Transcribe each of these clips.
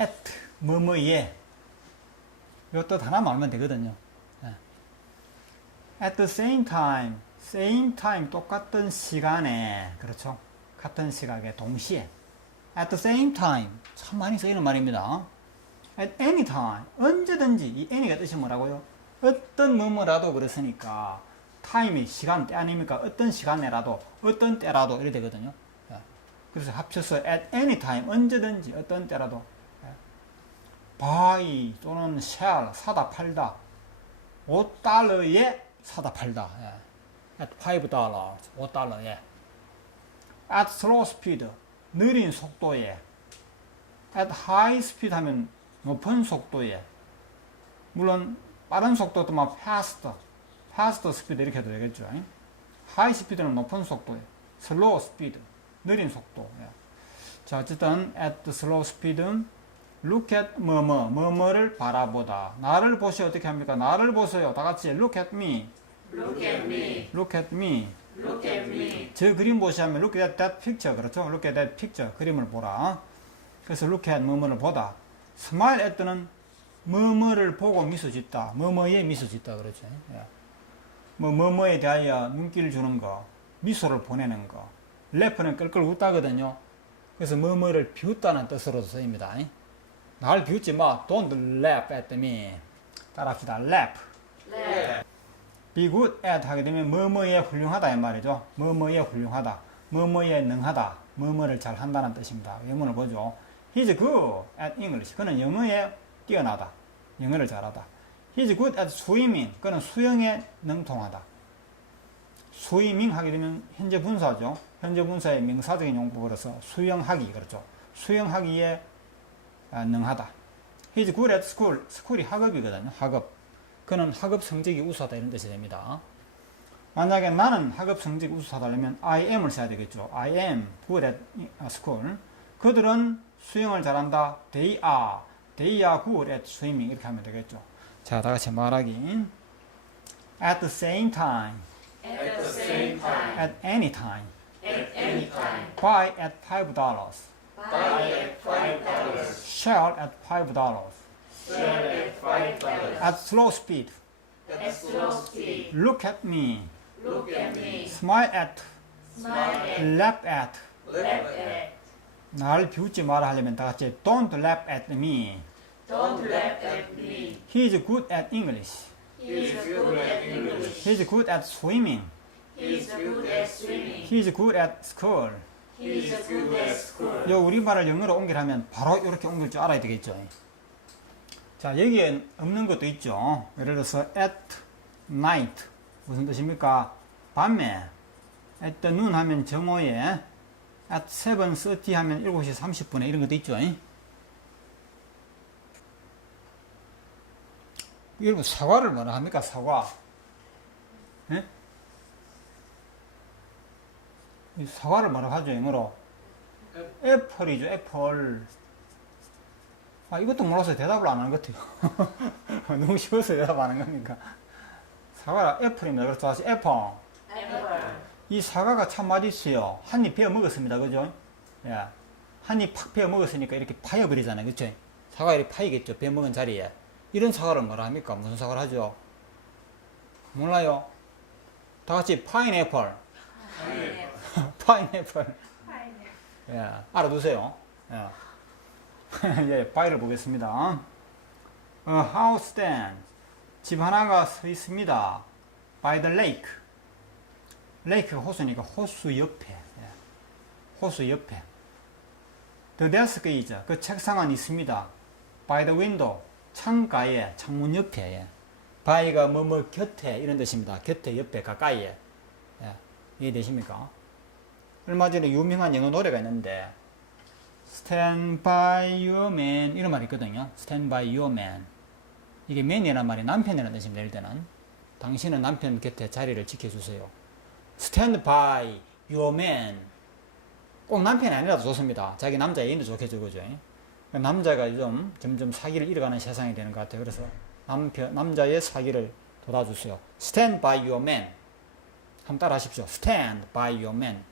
at 뭐뭐에 요뜻 하나만 알면 되거든요. 예. at the same time, same time 똑같은 시간에 그렇죠. 같은 시각에 동시에 at the same time 참 많이 쓰이는 말입니다. at any time 언제든지 이 any가 뜻이 뭐라고요? 어떤 뭐뭐라도 그렇으니까 타임이 시간 때 아닙니까? 어떤 시간에라도 어떤 때라도 이래 되거든요. 예. 그래서 합쳐서 at any time 언제든지 어떤 때라도 예. buy 또는 sell 사다 팔다 5달러에 사다 팔다 예. at 5 dollars 5달러에 at slow speed 느린 속도에 at high speed 하면 높은 속도에 물론 빠른 속도도 막 fast fast speed 이렇게 해도 되겠죠 high speed는 높은 속도에 slow speed 느린 속도 예. 자 어쨌든 at slow speed look at 뭐뭐 뭐뭐를 바라보다. 나를 보시 어떻게 합니까? 나를 보세요. 다 같이 look at me. Look at me. look at me. Look at me. 저 그림 보시면 look at that picture. 그렇죠? Look at that picture. 그림을 보라. 그래서 look at 뭐뭐를 보다. Smile at는 뭐뭐를 보고 미소 짓다. 뭐뭐에 미소 짓다. 그렇죠 예. 뭐 뭐뭐에 대하여 눈길을 주는 거 미소를 보내는 거. Laugh는 끌끌 웃다거든요. 그래서 뭐뭐를 비웃다는 뜻으로도 쓰입니다 날 비웃지 마 don't laugh at me 따라합시다 laugh Laugh. be good at 하게 되면 뭐뭐에 훌륭하다 이 말이죠. 뭐뭐에 훌륭하다. 뭐뭐에 능하다. 뭐뭐를 잘 한다는 뜻입니다. 영문을 보죠. He's good at English. 그는 영어에 뛰어나다. 영어를 잘하다. He's good at swimming. 그는 수영에 능통하다. 스위밍 하게 되면 현재 분사죠. 현재 분사의 명사적인 용법으로서 수영하기 그렇죠. 수영하기에 아, 능하다. He's good at school. 스쿨이 학업이거든요. 학업. 그는 학업 성적이 우수하다 이런 뜻이 됩니다. 만약에 나는 학업 성적이 우수하다면 I am을 써야 되겠죠. I am good at school. 그들은 수영을 잘한다. They are. They are good at swimming. 이렇게 하면 되겠죠. 자, 다 같이 말하기. At the same time. At the same time. At any time. At any time. Buy at five dollars. Buy dollars. Share at five dollars. Sell at five dollars. At slow speed. At slow speed. Look at me. Look at me. Smile at. Smile at. Laugh at. Laugh at. 날 비웃지 마라 하려면 다 같이 Don't laugh at me. Don't laugh at me. He's good at English. He's good at English. He's good at swimming. He's good at swimming. He's good at school. He's good at school. 요 우리말을 영어로 옮기려면 바로 이렇게 옮길 줄 알아야 되겠죠. 자, 여기에 없는 것도 있죠. 예를 들어서 at night. 무슨 뜻입니까? 밤에. at noon 하면 정오에. at 7.30 하면 7시 30분에 이런 것도 있죠. 여러분, 사과를 뭐라 합니까? 사과. 예? 이 사과를 뭐라 하죠, 영어로? 애플이죠, 애플. 아, 이것도 몰라서 대답을 안 하는 것 같아요. 너무 쉬워서 대답 안 하는 겁니까? 사과가 애플입니다. 그래서 다시 애플. Apple. 이 사과가 참 맛있어요. 한 입 베어 먹었습니다. 그죠? 예. 한 입 팍 베어 먹었으니까 이렇게 파여버리잖아요. 그죠? 사과 이렇게 파이겠죠. 베어 먹은 자리에. 이런 사과를 뭐라 합니까? 무슨 사과를 하죠? 몰라요? 다 같이 파인애플. 파인애플. 예. 알아두세요. 예. 예, 파이를 보겠습니다. A house stand. 집 하나가 서 있습니다. By the lake. 레이크가 호수니까 호수 옆에. 예. 호수 옆에. The desk is. 그 책상은 있습니다. By the window. 창가에, 창문 옆에. 예. by가 뭐뭐 곁에 이런 뜻입니다. 곁에, 옆에, 가까이에. 예. 이해되십니까? 얼마 전에 유명한 영어 노래가 있는데 Stand by your man 이런 말이 있거든요. Stand by your man. 이게 man이란 말이 남편이라는 뜻입니다. 예를 때는 당신은 남편 곁에 자리를 지켜주세요. Stand by your man. 꼭 남편이 아니라도 좋습니다. 자기 남자 애인도 좋겠죠, 그죠? 남자가 좀 점점 사기를 잃어가는 세상이 되는 것 같아요. 그래서 남편 남자의 사기를 도와주세요. Stand by your man. 한번 따라 하십시오. Stand by your man.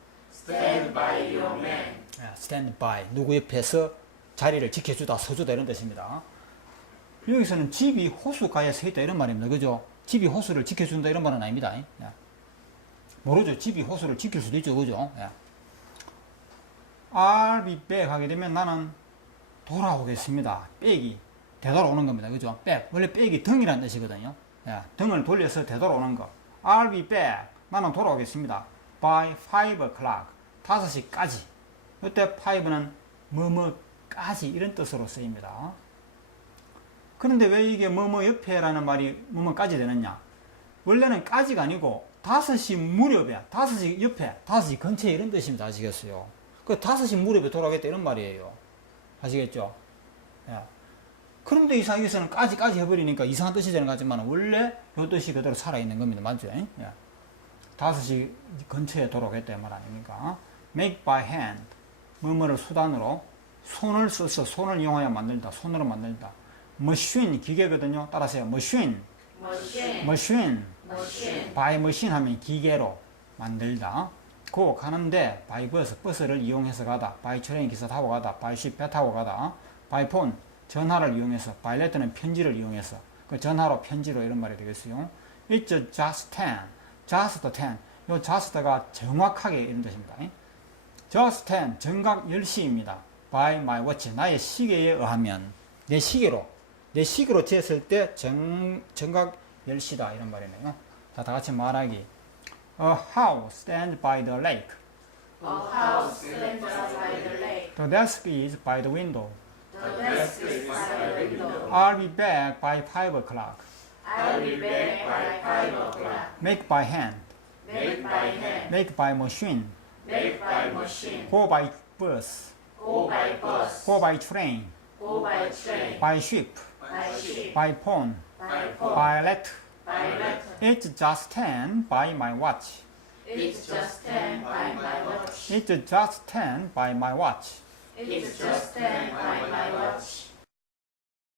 Stand by your man. 예, stand by 누구 옆에서 자리를 지켜주다, 서주다 이런 뜻입니다. 여기서는 집이 호수가에 서 있다 이런 말입니다. 그죠? 집이 호수를 지켜준다 이런 말은 아닙니다. 예. 모르죠. 집이 호수를 지킬 수도 있죠. 그죠? 예. I'll be back 하게 되면 나는 돌아오겠습니다. 백이 되돌아오는 겁니다. 그죠? 백. 원래 백이 등이라는 뜻이거든요. 예. 등을 돌려서 되돌아오는 거. I'll be back. 나는 돌아오겠습니다. By 5 o'clock. 5시까지. 이때 5는 뭐뭐까지 이런 뜻으로 쓰입니다. 그런데 왜 이게 뭐뭐 옆에라는 말이 뭐뭐까지 되느냐? 원래는 까지가 아니고 5시 무렵에, 5시 옆에, 5시 근처에 이런 뜻입니다. 아시겠어요? 그 5시 무렵에 돌아오겠다 이런 말이에요. 아시겠죠? 예. 그런데 이상에서는 까지 까지 해버리니까 이상한 뜻이 되는 것 같지만 원래 요 뜻이 그대로 살아있는 겁니다. 맞죠? 예. 5시 근처에 돌아오겠다 이 말 아닙니까? Make by hand. 뭐뭐를 수단으로 손을 써서 손을 이용하여 만들다. 손으로 만들다. Machine 기계거든요. 따라서요. Machine. Machine, machine. By machine 하면 기계로 만들다. 고 가는데 by bus 버스를 이용해서 가다. By train 기차 타고 가다. By ship 배 타고 가다. By phone 전화를 이용해서 by letter는 편지를 이용해서. 그 전화로 편지로 이런 말이 되겠어요. It's just ten. Just ten. 요 just가 정확하게 이런 뜻입니다 just ten 정각 10시입니다 by my watch 나의 시계에 의하면 내 시계로 내 시계로 재었을 때 정, 정각 10시다 이런 말이네요 자, 다 같이 말하기 A house stands by the lake a house stands by the lake, The desk is by the window the desk is by the window. I'll be back by 5 o'clock I'll be back by five o'clock. Make by hand Make by hand, Make by machine make by machine, Go by bus. Go by bus, Go by train. Go by train, By ship. By ship, By phone by phone, By letter. By letter. It's just 10 by my watch. It's just ten by my watch. It's just 10 by my watch. It's just ten by my watch.